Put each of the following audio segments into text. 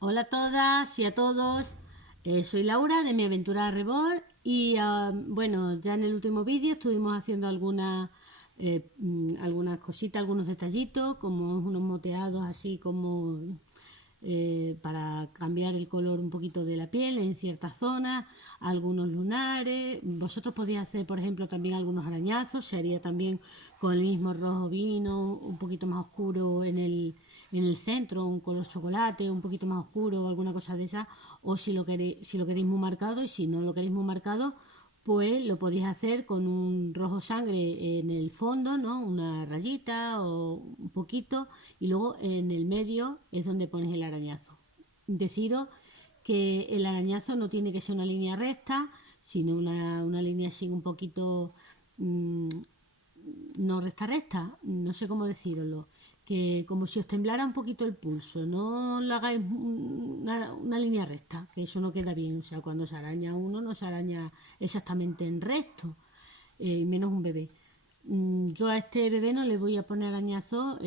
Hola a todas y a todos, soy Laura de Mi Aventura Reborn y bueno, ya en el último vídeo estuvimos haciendo algunas cositas, algunos detallitos, como unos moteados así como para cambiar el color un poquito de la piel en ciertas zonas, algunos lunares. Vosotros podéis hacer, por ejemplo, también algunos arañazos, se haría también con el mismo rojo vino, un poquito más oscuro en el centro, un color chocolate, un poquito más oscuro o alguna cosa de esa, o si lo queréis muy marcado, y si no lo queréis muy marcado, pues lo podéis hacer con un rojo sangre en el fondo, ¿no? Una rayita o un poquito, y luego en el medio es donde pones el arañazo. Deciros que el arañazo no tiene que ser una línea recta, sino una línea así un poquito, mmm, no recta, no sé cómo decirlo, que como si os temblara un poquito el pulso, no lo hagáis una línea recta, que eso no queda bien, o sea, cuando se araña uno no se araña exactamente en recto, menos un bebé. Yo a este bebé no le voy a poner arañazo,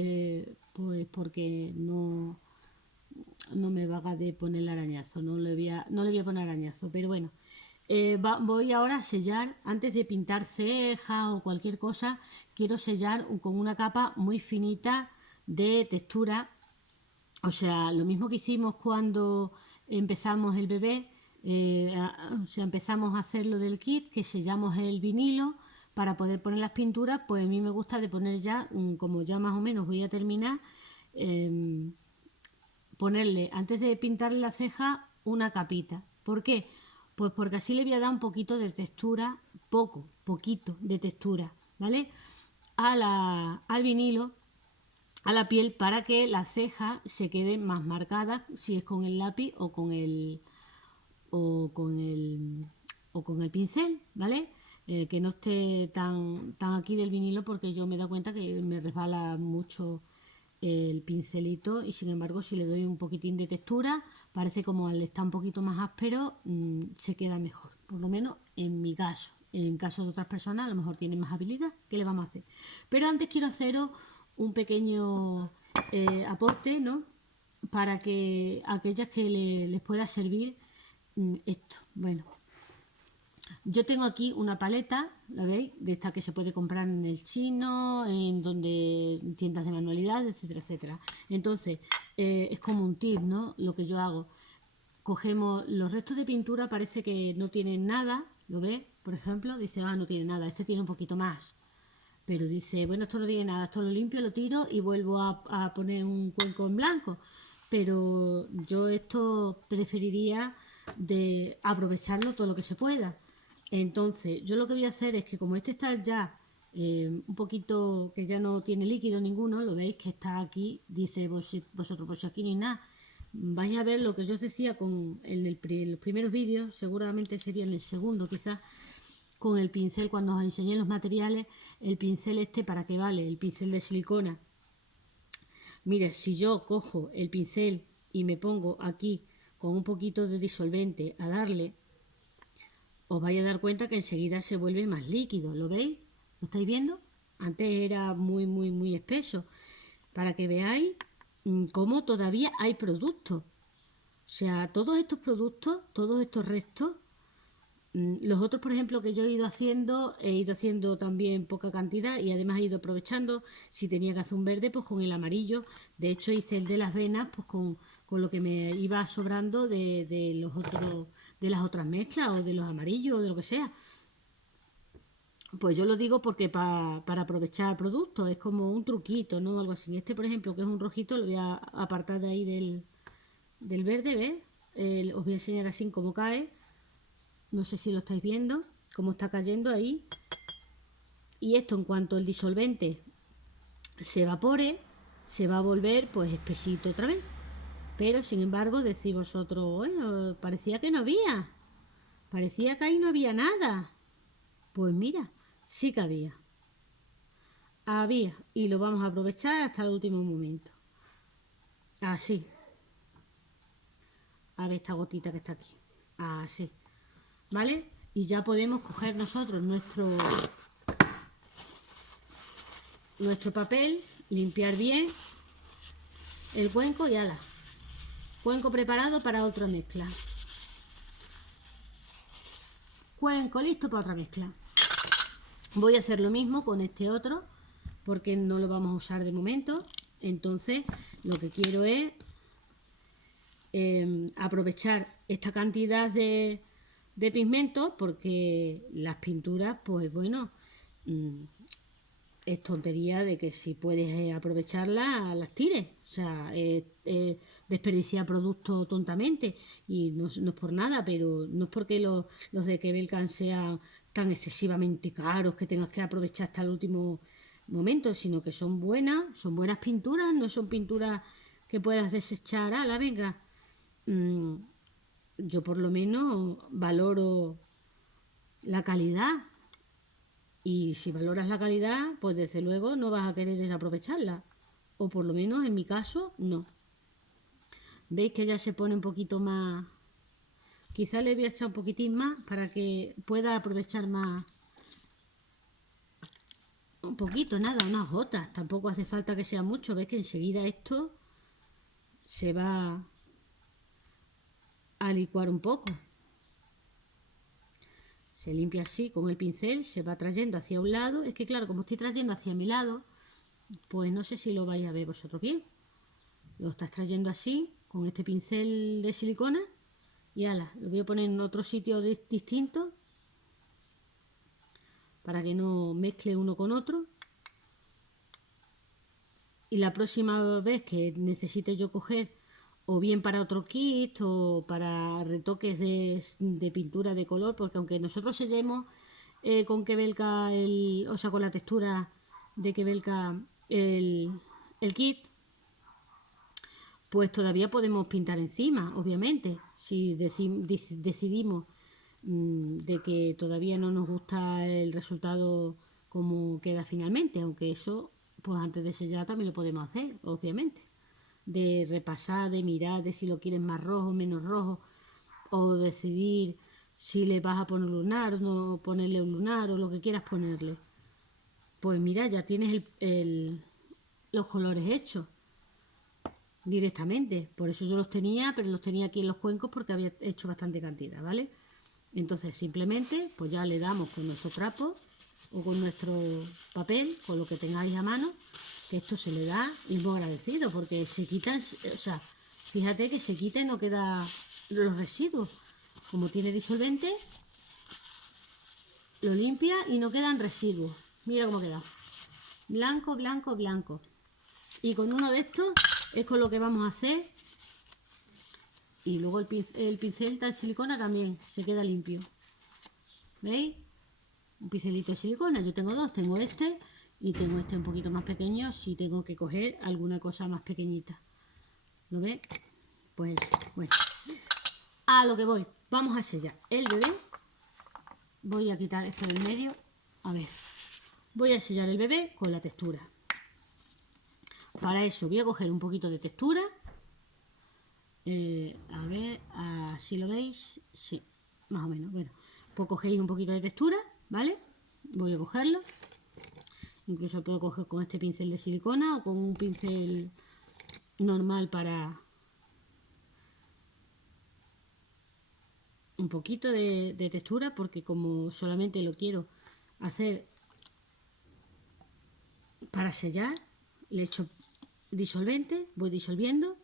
pues porque no me vaga de poner el arañazo, no le voy a poner arañazo, pero bueno. Voy ahora a sellar, antes de pintar cejas o cualquier cosa, quiero sellar con una capa muy finita de textura. O sea, lo mismo que hicimos cuando empezamos el bebé, o sea, empezamos a hacer lo del kit, que sellamos el vinilo para poder poner las pinturas. Pues a mí me gusta de poner ya, como ya más o menos voy a terminar, eh, ponerle, antes de pintarle la ceja, una capita. ¿Por qué? Pues porque así le voy a dar un poquito de textura, poquito de textura, ¿vale? Al vinilo, a la piel, para que la ceja se quede más marcada, si es con el lápiz o con el o con el pincel, ¿vale? Que no esté tan aquí del vinilo, porque yo me he dado cuenta que me resbala mucho el pincelito, y sin embargo si le doy un poquitín de textura parece como al estar un poquito más áspero, se queda mejor, por lo menos en mi caso. En caso de otras personas a lo mejor tienen más habilidad, ¿qué le vamos a hacer? Pero antes quiero haceros un pequeño aporte, ¿no? Para que aquellas que les pueda servir esto. Bueno, yo tengo aquí una paleta, ¿la veis? De esta que se puede comprar en el chino, en donde tiendas de manualidades, etcétera, etcétera. Entonces, es como un tip, ¿no? Lo que yo hago. Cogemos los restos de pintura, parece que no tienen nada, ¿lo ves? Por ejemplo, dice, no tiene nada, este tiene un poquito más. Pero dice, bueno, esto no tiene nada, esto lo limpio, lo tiro y vuelvo a poner un cuenco en blanco. Pero yo esto preferiría de aprovecharlo todo lo que se pueda. Entonces, yo lo que voy a hacer es que, como este está ya un poquito, que ya no tiene líquido ninguno, lo veis que está aquí, dice vosotros, pues aquí no hay nada. Vais a ver lo que yo os decía en los primeros vídeos, seguramente sería en el segundo quizás, con el pincel, cuando os enseñé los materiales, el pincel este, ¿para qué vale? El pincel de silicona. Mira, si yo cojo el pincel y me pongo aquí con un poquito de disolvente a darle, os vais a dar cuenta que enseguida se vuelve más líquido. ¿Lo veis? ¿Lo estáis viendo? Antes era muy espeso. Para que veáis cómo todavía hay productos. O sea, todos estos productos, todos estos restos, los otros, por ejemplo, que yo he ido haciendo también poca cantidad, y además he ido aprovechando. Si tenía que hacer un verde, pues con el amarillo. De hecho, hice el de las venas pues con lo que me iba sobrando de los otros, de las otras mezclas, o de los amarillos, o de lo que sea. Pues yo lo digo porque para aprovechar productos es como un truquito, ¿no? Algo así. Este, por ejemplo, que es un rojito, lo voy a apartar de ahí del verde, ¿ves? Os voy a enseñar así cómo cae. No sé si lo estáis viendo, cómo está cayendo ahí. Y esto, en cuanto el disolvente se evapore, se va a volver pues espesito otra vez. Pero sin embargo decís vosotros, bueno, parecía que no había, parecía que ahí no había nada. Pues mira, sí que había, y lo vamos a aprovechar hasta el último momento. Así, a ver esta gotita que está aquí, así, ¿vale? Y ya podemos coger nosotros nuestro papel, limpiar bien el cuenco y ala. Cuenco preparado para otra mezcla. Cuenco listo para otra mezcla. Voy a hacer lo mismo con este otro, porque no lo vamos a usar de momento. Entonces lo que quiero es aprovechar esta cantidad de pigmento, porque las pinturas, pues bueno, es tontería de que si puedes aprovecharlas, las tires. O sea, desperdiciar productos tontamente. Y no es por nada, pero no es porque los de Kebelcan sean tan excesivamente caros que tengas que aprovechar hasta el último momento, sino que son buenas pinturas, no son pinturas que puedas desechar. La venga. Yo por lo menos valoro la calidad. Y si valoras la calidad, pues desde luego no vas a querer desaprovecharla. O por lo menos en mi caso, no. ¿Veis que ya se pone un poquito más? Quizá le voy a echar un poquitín más para que pueda aprovechar más. Un poquito, nada, unas gotas. Tampoco hace falta que sea mucho. ¿Ves que enseguida esto se va a licuar un poco? Se limpia así con el pincel, se va trayendo hacia un lado. Es que claro, como estoy trayendo hacia mi lado, pues no sé si lo vais a ver vosotros bien. Lo estás trayendo así, con este pincel de silicona. Y ala, lo voy a poner en otro sitio distinto, para que no mezcle uno con otro. Y la próxima vez que necesite yo coger, o bien para otro kit, o para retoques de pintura de color, porque aunque nosotros sellemos con Kebelka, o sea, con la textura de Kebelka el kit, pues todavía podemos pintar encima, obviamente. Si decidimos de que todavía no nos gusta el resultado como queda finalmente, aunque eso, pues antes de sellar también lo podemos hacer, obviamente. De repasar, de mirar, de si lo quieres más rojo, menos rojo, o decidir si le vas a poner lunar o no ponerle un lunar o lo que quieras ponerle. Pues mira, ya tienes los colores hechos directamente. Por eso yo los tenía, pero los tenía aquí en los cuencos porque había hecho bastante cantidad, ¿vale? Entonces simplemente pues ya le damos con nuestro trapo o con nuestro papel, con lo que tengáis a mano, que esto se le da y es muy agradecido porque se quitan, o sea, fíjate que se quita y no queda los residuos. Como tiene disolvente, lo limpia y no quedan residuos. Mira cómo queda. Blanco, blanco, blanco. Y con uno de estos es con lo que vamos a hacer. Y luego el pincel de silicona también se queda limpio. ¿Veis? Un pincelito de silicona. Yo tengo dos. Tengo este y tengo este un poquito más pequeño si tengo que coger alguna cosa más pequeñita. ¿Lo veis? Pues bueno. A lo que voy. Vamos a sellar el bebé. Voy a quitar esto del medio. A ver. Voy a sellar el bebé con la textura. Para eso voy a coger un poquito de textura. A ver, así lo veis. Sí, más o menos. Bueno, pues cogéis un poquito de textura, ¿vale? Voy a cogerlo. Incluso puedo coger con este pincel de silicona o con un pincel normal para un poquito de textura, porque como solamente lo quiero hacer para sellar, le echo disolvente, voy disolviendo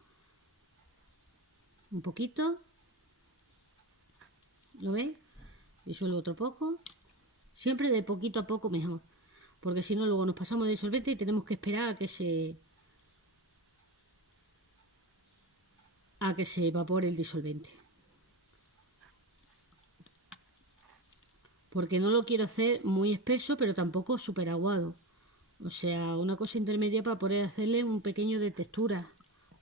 un poquito. ¿Lo veis? Disuelvo otro poco. Siempre de poquito a poco mejor, porque si no luego nos pasamos de disolvente y tenemos que esperar a que se evapore el disolvente. Porque no lo quiero hacer muy espeso, pero tampoco súper aguado. O sea, una cosa intermedia para poder hacerle un pequeño de textura.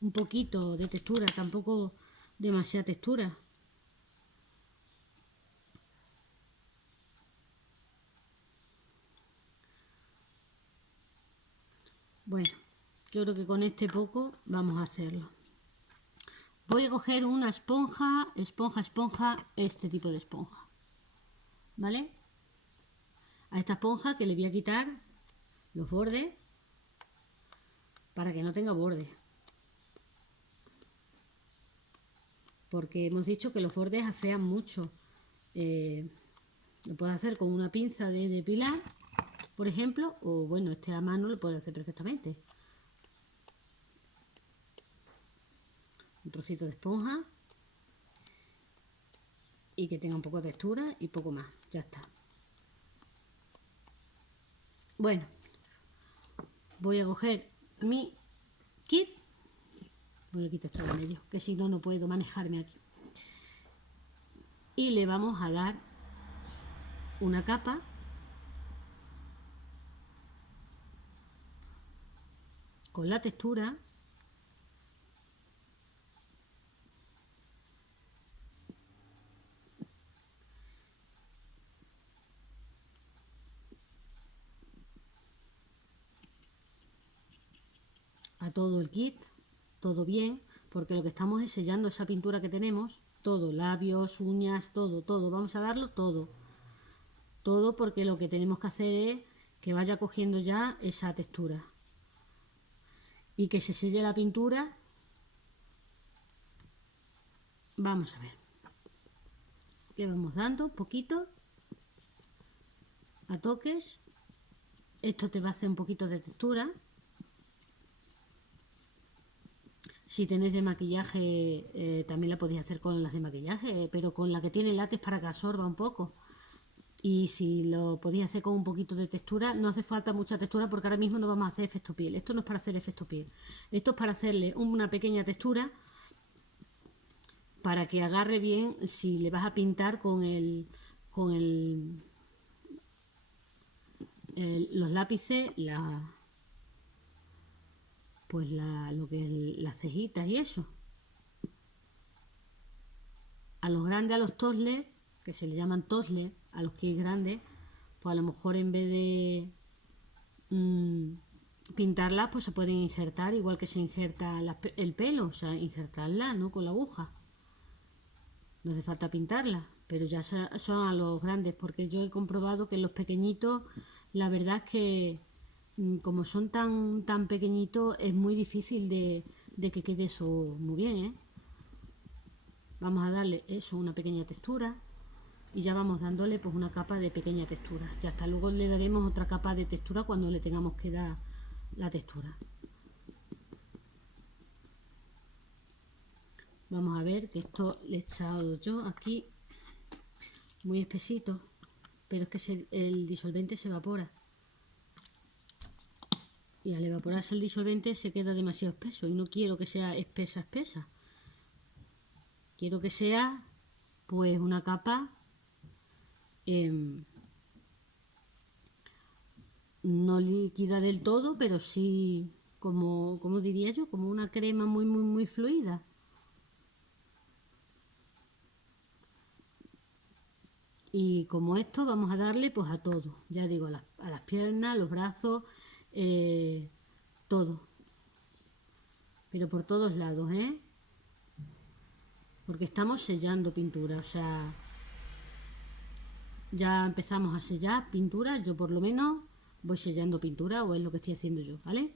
Un poquito de textura, tampoco demasiada textura. Bueno, yo creo que con este poco vamos a hacerlo. Voy a coger una esponja, este tipo de esponja. ¿Vale? A esta esponja que le voy a quitar los bordes para que no tenga bordes. porque hemos dicho que los bordes afean mucho. Lo puedes hacer con una pinza de depilar, por ejemplo, o bueno, este a mano lo puedes hacer perfectamente. Un trocito de esponja y que tenga un poco de textura y poco más, ya está. Bueno, voy a coger mi kit, voy a quitar esto de medio, que si no, no puedo manejarme aquí. Y le vamos a dar una capa con la textura a todo el kit, todo bien, porque lo que estamos es sellando esa pintura que tenemos, todo, labios, uñas, todo, todo, vamos a darlo todo, todo, porque lo que tenemos que hacer es que vaya cogiendo ya esa textura y que se selle la pintura. Vamos a ver, le vamos dando poquito a toques, esto te va a hacer un poquito de textura. Si tenéis de maquillaje, también la podéis hacer con las de maquillaje, pero con la que tiene látex para que absorba un poco. Y si lo podéis hacer con un poquito de textura, no hace falta mucha textura porque ahora mismo no vamos a hacer efecto piel. Esto no es para hacer efecto piel. Esto es para hacerle una pequeña textura para que agarre bien si le vas a pintar con los lápices, lo que es las cejitas y eso. A los grandes, a los tosles, que se le llaman tosles, a los que es grandes, pues a lo mejor en vez de pintarlas, pues se pueden injertar, igual que se injerta el pelo, o sea, injertarla, ¿no? Con la aguja. No hace falta pintarla, pero ya son a los grandes, porque yo he comprobado que los pequeñitos, la verdad es que como son tan pequeñitos, es muy difícil de que quede eso muy bien, ¿eh? Vamos a darle eso, una pequeña textura, y ya vamos dándole pues una capa de pequeña textura. Ya hasta luego le daremos otra capa de textura cuando le tengamos que dar la textura. Vamos a ver que esto le he echado yo aquí muy espesito, pero es que el disolvente se evapora. Y al evaporarse el disolvente se queda demasiado espeso y no quiero que sea espesa. Quiero que sea pues una capa no líquida del todo, pero sí como diría yo, como una crema muy fluida. Y como esto vamos a darle pues a todo, ya digo, a las piernas, los brazos, todo. Pero por todos lados, ¿eh? Porque estamos sellando pintura, o sea, ya empezamos a sellar pintura, yo por lo menos voy sellando pintura o es lo que estoy haciendo yo, ¿vale?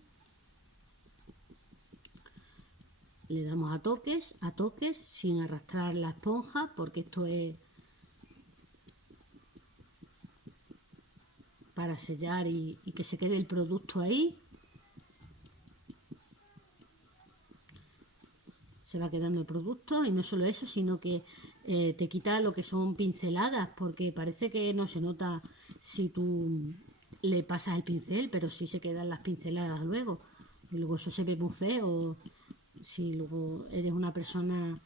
Le damos a toques, sin arrastrar la esponja, porque esto es para sellar y que se quede el producto ahí. Se va quedando el producto y no solo eso, sino que te quita lo que son pinceladas, porque parece que no se nota si tú le pasas el pincel, pero sí se quedan las pinceladas luego. Y luego eso se ve muy feo. Si luego eres una persona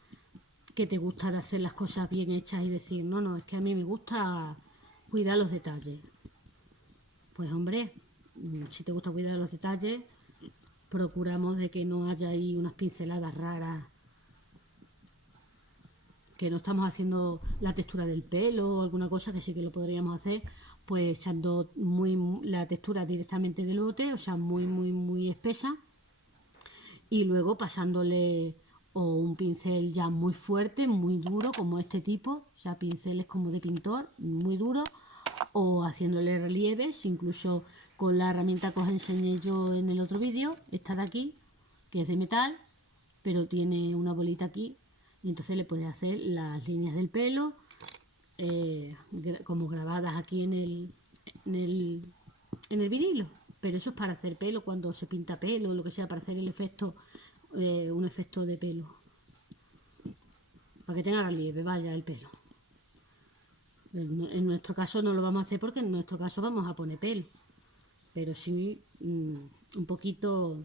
que te gusta de hacer las cosas bien hechas y decir, no, es que a mí me gusta cuidar los detalles. Pues hombre, si te gusta cuidar los detalles, procuramos de que no haya ahí unas pinceladas raras, que no estamos haciendo la textura del pelo o alguna cosa, que sí que lo podríamos hacer, pues echando la textura directamente del bote, o sea, muy espesa, y luego pasándole o un pincel ya muy fuerte, muy duro, como este tipo, o sea, pinceles como de pintor, muy duro, o haciéndole relieves, incluso con la herramienta que os enseñé yo en el otro vídeo, esta de aquí, que es de metal, pero tiene una bolita aquí, Y entonces le puedes hacer las líneas del pelo como grabadas aquí en el vinilo. Pero eso es para hacer pelo, cuando se pinta pelo, lo que sea, para hacer el efecto, un efecto de pelo. Para que tenga relieve, vaya, el pelo. En nuestro caso no lo vamos a hacer porque en nuestro caso vamos a poner pelo. Pero sí un poquito.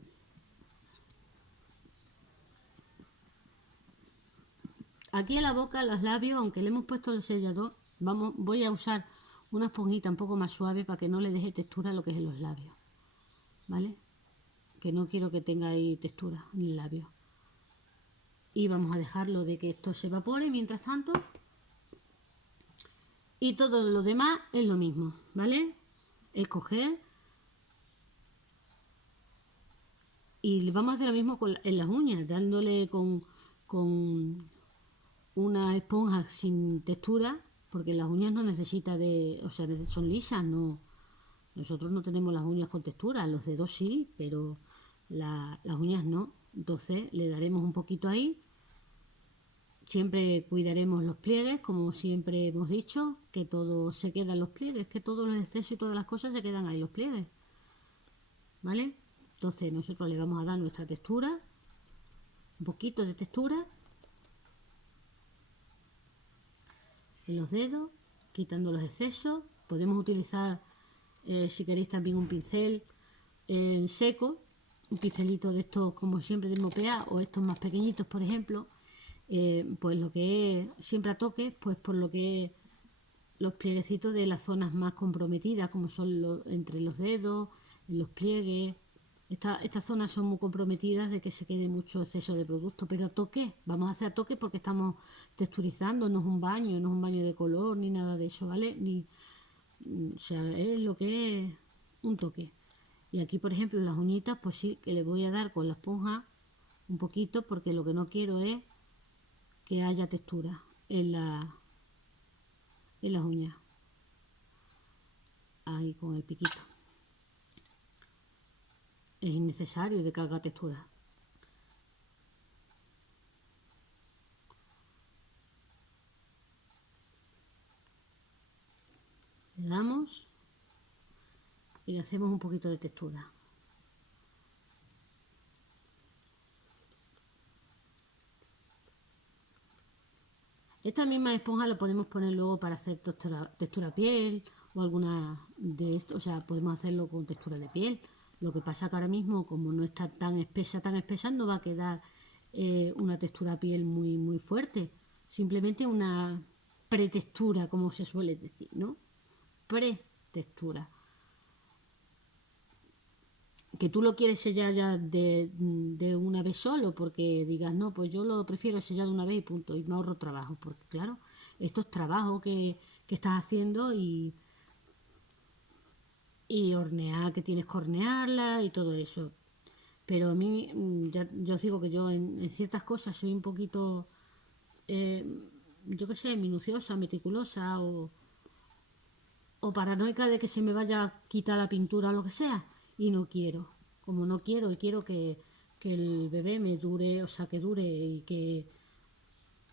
Aquí en la boca, los labios, aunque le hemos puesto el sellador, voy a usar una esponjita un poco más suave para que no le deje textura a lo que es en los labios. ¿Vale? Que no quiero que tenga ahí textura en el labio. Y vamos a dejarlo de que esto se evapore mientras tanto. Y todo lo demás es lo mismo, ¿vale? Es coger y vamos a hacer lo mismo en las uñas, dándole con una esponja sin textura, porque las uñas no necesita de, o sea, son lisas, no. Nosotros no tenemos las uñas con textura, los dedos sí, pero las uñas no. Entonces le daremos un poquito ahí. Siempre cuidaremos los pliegues, como siempre hemos dicho, que todo se queda en los pliegues, que todos los excesos y todas las cosas se quedan ahí en los pliegues. ¿Vale? Entonces nosotros le vamos a dar nuestra textura, un poquito de textura en los dedos, quitando los excesos. Podemos utilizar, si queréis, también un pincel en seco, un pincelito de estos como siempre de mopea, o estos más pequeñitos, por ejemplo. Pues lo que es siempre a toque, pues por lo que es los plieguecitos de las zonas más comprometidas, como son entre los dedos, en los pliegues. Estas zonas son muy comprometidas de que se quede mucho exceso de producto, pero a toque, vamos a hacer a toque porque estamos texturizando, no es un baño, no es un baño de color ni nada de eso, ¿vale? O sea, es lo que es un toque. Y aquí, por ejemplo, en las uñitas, pues sí, que le voy a dar con la esponja un poquito, porque lo que no quiero es que haya textura en las uñas. Ahí con el piquito. Es innecesario de que haga textura. Le damos y le hacemos un poquito de textura. Esta misma esponja la podemos poner luego para hacer textura piel o alguna de esto, o sea, podemos hacerlo con textura de piel. Lo que pasa que ahora mismo, como no está tan espesa, no va a quedar una textura piel muy, muy fuerte. Simplemente una pretextura, como se suele decir, ¿no? Pretextura. Que tú lo quieres sellar ya de una vez solo, porque digas, no, pues yo lo prefiero sellar de una vez y punto, y me ahorro trabajo, porque claro, esto es trabajo que estás haciendo y hornear, que tienes que hornearla y todo eso. Pero a mí, yo os digo que yo en ciertas cosas soy un poquito, eh, yo qué sé, minuciosa, meticulosa o paranoica de que se me vaya a quitar la pintura o lo que sea, y no quiero. Como no quiero y quiero que el bebé me dure, o sea, que dure y que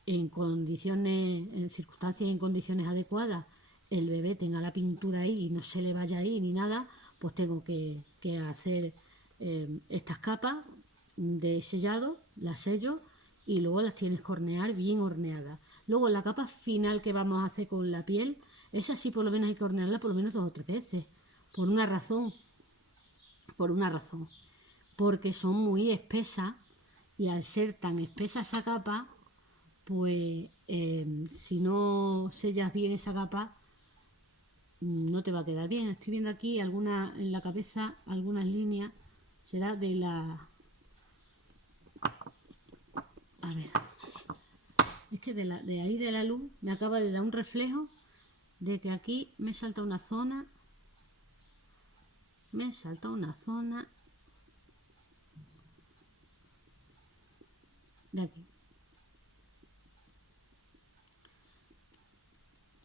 en condiciones, en circunstancias y en condiciones adecuadas, el bebé tenga la pintura ahí y no se le vaya ahí ni nada, pues tengo que hacer estas capas de sellado, las sello y luego las tienes que hornear bien horneadas. Luego la capa final que vamos a hacer con la piel, esa sí por lo menos hay que hornearla por lo menos 2 o 3 veces. Por una razón. Por una razón. Porque son muy espesas y al ser tan espesa esa capa, pues si no sellas bien esa capa, no te va a quedar bien. Estoy viendo aquí en la cabeza algunas líneas. Será de la... A ver. Es que de ahí de la luz me acaba de dar un reflejo de que aquí me salta una zona. Me salta una zona de aquí.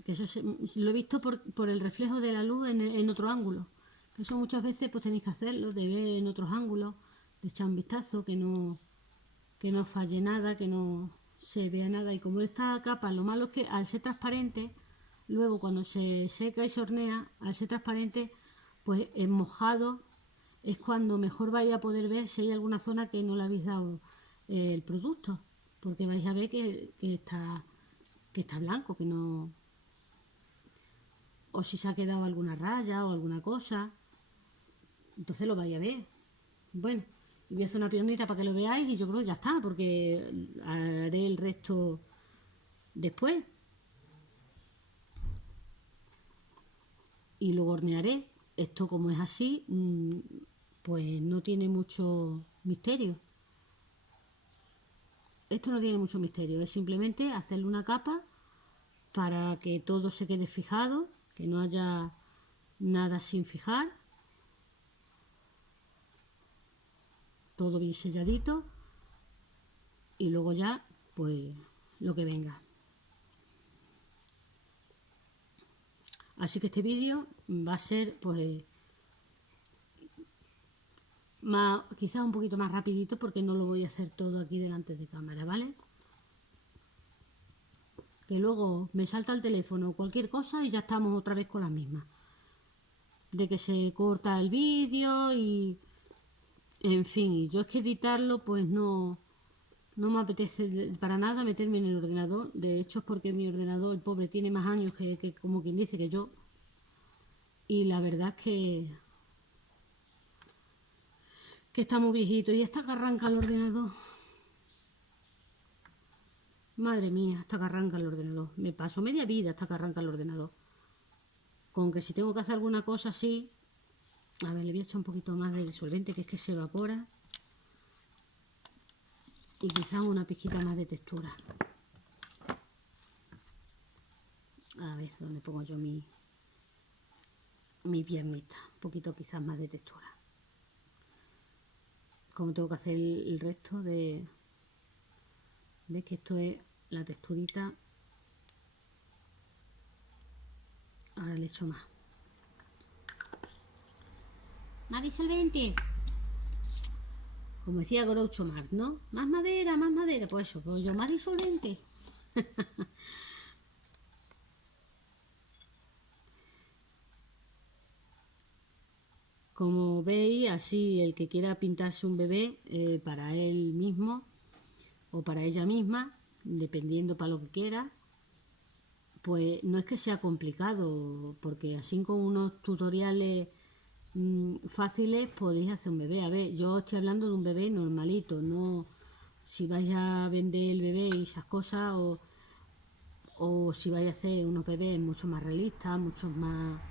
Que eso lo he visto por el reflejo de la luz en otro ángulo. Que eso muchas veces pues tenéis que hacerlo, de ver en otros ángulos, de echar un vistazo, que no falle nada, que no se vea nada. Y como esta capa, lo malo es que al ser transparente, luego cuando se seca y se hornea, al ser transparente, pues en mojado es cuando mejor vais a poder ver si hay alguna zona que no le habéis dado el producto, porque vais a ver que está blanco, que no, o si se ha quedado alguna raya o alguna cosa, entonces lo vais a ver. Bueno, voy a hacer una piernita para que lo veáis y yo creo que ya está, porque haré el resto después y luego hornearé. Esto como es así, pues no tiene mucho misterio. Esto no tiene mucho misterio, es simplemente hacerle una capa para que todo se quede fijado, que no haya nada sin fijar, todo bien selladito y luego ya pues lo que venga. Así que este vídeo va a ser pues más, quizás un poquito más rapidito porque no lo voy a hacer todo aquí delante de cámara, ¿vale? Que luego me salta el teléfono o cualquier cosa y ya estamos otra vez con las mismas. De que se corta el vídeo y en fin, yo es que editarlo pues no me apetece para nada meterme en el ordenador. De hecho es porque mi ordenador, el pobre, tiene más años que como quien dice que yo. Y la verdad es que está muy viejito. Y hasta que arranca el ordenador. Madre mía, hasta que arranca el ordenador. Me paso media vida hasta que arranca el ordenador. Con que si tengo que hacer alguna cosa así... A ver, le voy a echar un poquito más de disolvente, que es que se evapora. Y quizás una pizquita más de textura. A ver, ¿dónde pongo yo mi piernita? Un poquito quizás más de textura. Como tengo que hacer el resto de... ¿Ves que esto es la texturita? Ahora le echo más. Más disolvente. Como decía Groucho Marx, ¿no? Más madera, más madera. Pues eso, pues yo más disolvente. Como veis, así el que quiera pintarse un bebé para él mismo o para ella misma, dependiendo para lo que quiera, pues no es que sea complicado, porque así con unos tutoriales fáciles podéis hacer un bebé. A ver, yo estoy hablando de un bebé normalito, no si vais a vender el bebé y esas cosas, o si vais a hacer unos bebés mucho más realistas, mucho más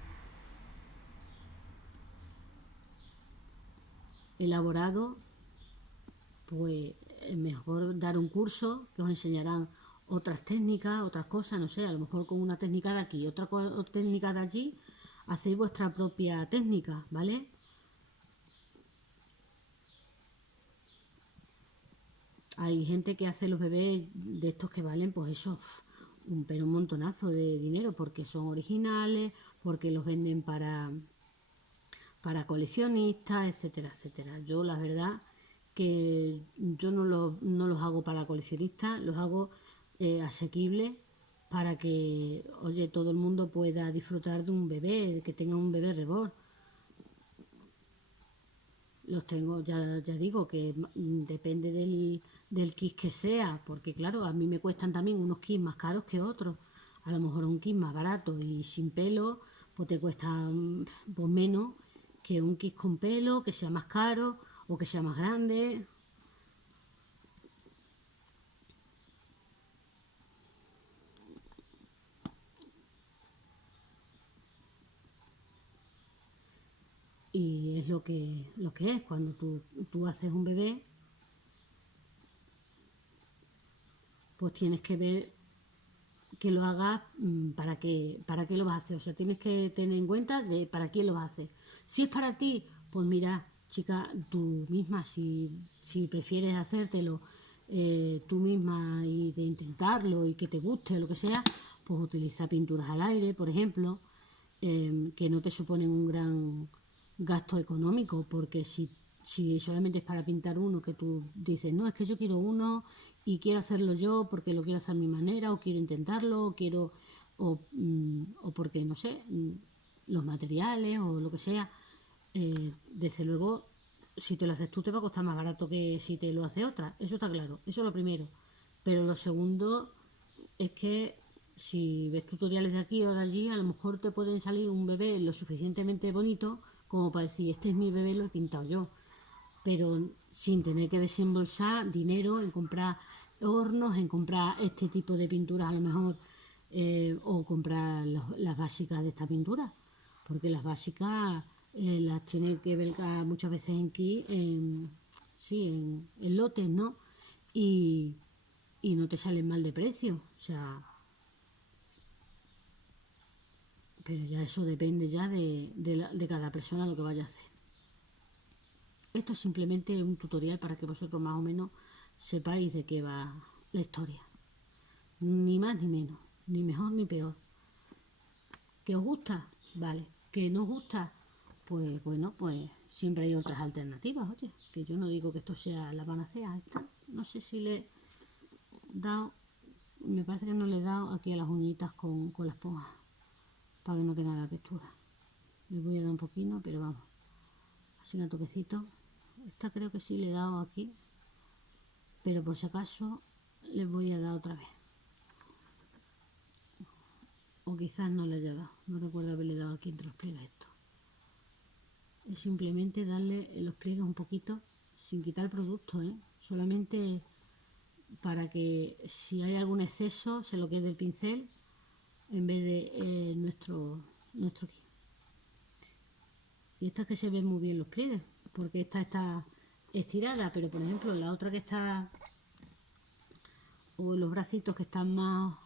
elaborados, pues es mejor dar un curso que os enseñarán otras técnicas, otras cosas, no sé, a lo mejor con una técnica de aquí, otra técnica de allí, hacéis vuestra propia técnica, ¿vale? Hay gente que hace los bebés de estos que valen, pues eso, pero un montonazo de dinero, porque son originales, porque los venden para coleccionistas, etcétera, etcétera. Yo la verdad que yo no los hago para coleccionistas, los hago asequibles para que, oye, todo el mundo pueda disfrutar de un bebé, que tenga un bebé reborn. Los tengo, ya digo, que depende del kit que sea, porque claro, a mí me cuestan también unos kits más caros que otros. A lo mejor un kit más barato y sin pelo, pues te cuesta pues menos que un kit con pelo, que sea más caro o que sea más grande. Y es lo que es, cuando tú haces un bebé, pues tienes que ver que lo hagas para qué lo vas a hacer. O sea, tienes que tener en cuenta de para quién lo vas a hacer. Si es para ti, pues mira, chica, tú misma, si prefieres hacértelo tú misma y de intentarlo y que te guste o lo que sea, pues utiliza pinturas al aire, por ejemplo, que no te suponen un gran gasto económico, porque si Si solamente es para pintar uno, que tú dices, no, es que yo quiero uno y quiero hacerlo yo porque lo quiero hacer a mi manera, o quiero intentarlo, o quiero, o porque, no sé, los materiales o lo que sea, desde luego, si te lo haces tú te va a costar más barato que si te lo hace otra. Eso está claro, eso es lo primero. Pero lo segundo es que si ves tutoriales de aquí o de allí, a lo mejor te pueden salir un bebé lo suficientemente bonito como para decir, este es mi bebé, lo he pintado yo, pero sin tener que desembolsar dinero en comprar hornos, en comprar este tipo de pinturas a lo mejor, o comprar las básicas de esta pintura, porque las básicas las tiene que ver muchas veces aquí, sí, en lotes, ¿no? Y, y no te salen mal de precio, o sea, pero ya eso depende ya de cada persona lo que vaya a hacer. Esto es simplemente un tutorial para que vosotros más o menos sepáis de qué va la historia. Ni más ni menos, ni mejor ni peor. ¿Que os gusta? Vale. ¿Que no os gusta? Pues bueno, pues siempre hay otras alternativas, oye. Que yo no digo que esto sea la panacea. Esta, no sé si le he dado, me parece que no le he dado aquí a las uñitas con la esponja, para que no tenga la textura. Le voy a dar un poquito, pero vamos, así a toquecito. Esta creo que sí le he dado aquí, pero por si acaso le voy a dar otra vez. O quizás no le haya dado, no recuerdo haberle dado aquí entre los pliegues esto. Es simplemente darle en los pliegues un poquito, sin quitar el producto, solamente para que si hay algún exceso se lo quede el pincel en vez de nuestro aquí. Y esta es que se ven muy bien los pliegues, porque esta está estirada, pero por ejemplo la otra que está, o los bracitos que están más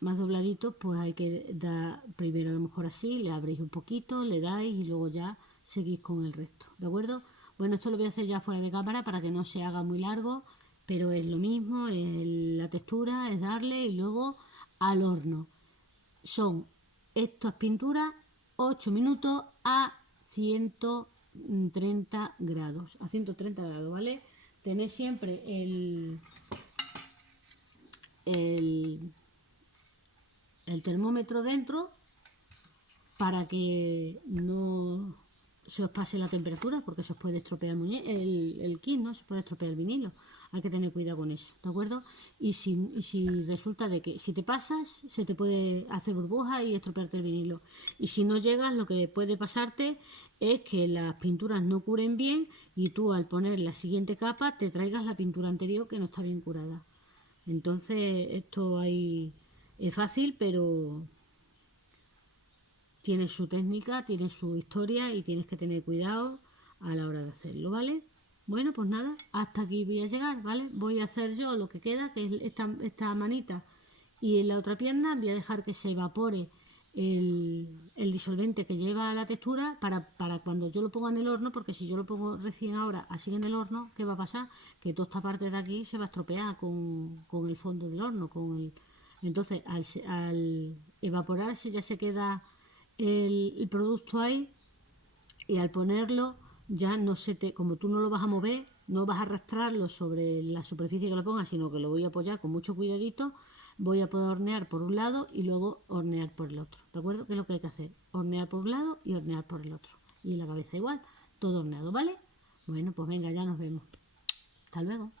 dobladitos, pues hay que dar primero a lo mejor así, le abrís un poquito, le dais y luego ya seguís con el resto, ¿de acuerdo? Bueno, esto lo voy a hacer ya fuera de cámara para que no se haga muy largo, pero es lo mismo, la textura es darle y luego al horno. Son estas pinturas 8 minutos a 130 grados, ¿vale? Tenéis siempre el el termómetro dentro para que no se os pase la temperatura, porque se os puede estropear el kit, ¿no? Se puede estropear el vinilo. Hay que tener cuidado con eso, ¿de acuerdo? Y si resulta de que si te pasas, se te puede hacer burbujas y estropearte el vinilo. Y si no llegas, lo que puede pasarte es que las pinturas no curen bien y tú al poner la siguiente capa te traigas la pintura anterior que no está bien curada. Entonces, esto ahí es fácil, pero tiene su técnica, tiene su historia y tienes que tener cuidado a la hora de hacerlo, ¿vale? Bueno, pues nada, hasta aquí voy a llegar, ¿vale? Voy a hacer yo lo que queda, que es esta manita, y en la otra pierna voy a dejar que se evapore el disolvente que lleva la textura para cuando yo lo ponga en el horno, porque si yo lo pongo recién ahora así en el horno, ¿qué va a pasar? Que toda esta parte de aquí se va a estropear con el fondo del horno, entonces al evaporarse ya se queda el producto ahí, y al ponerlo ya no se te, como tú no lo vas a mover, no vas a arrastrarlo sobre la superficie que lo pongas, sino que lo voy a apoyar con mucho cuidadito. Voy a poder hornear por un lado y luego hornear por el otro, ¿de acuerdo? Que es lo que hay que hacer, hornear por un lado y hornear por el otro, y la cabeza igual, todo horneado, ¿vale? Bueno, pues venga, ya nos vemos, hasta luego.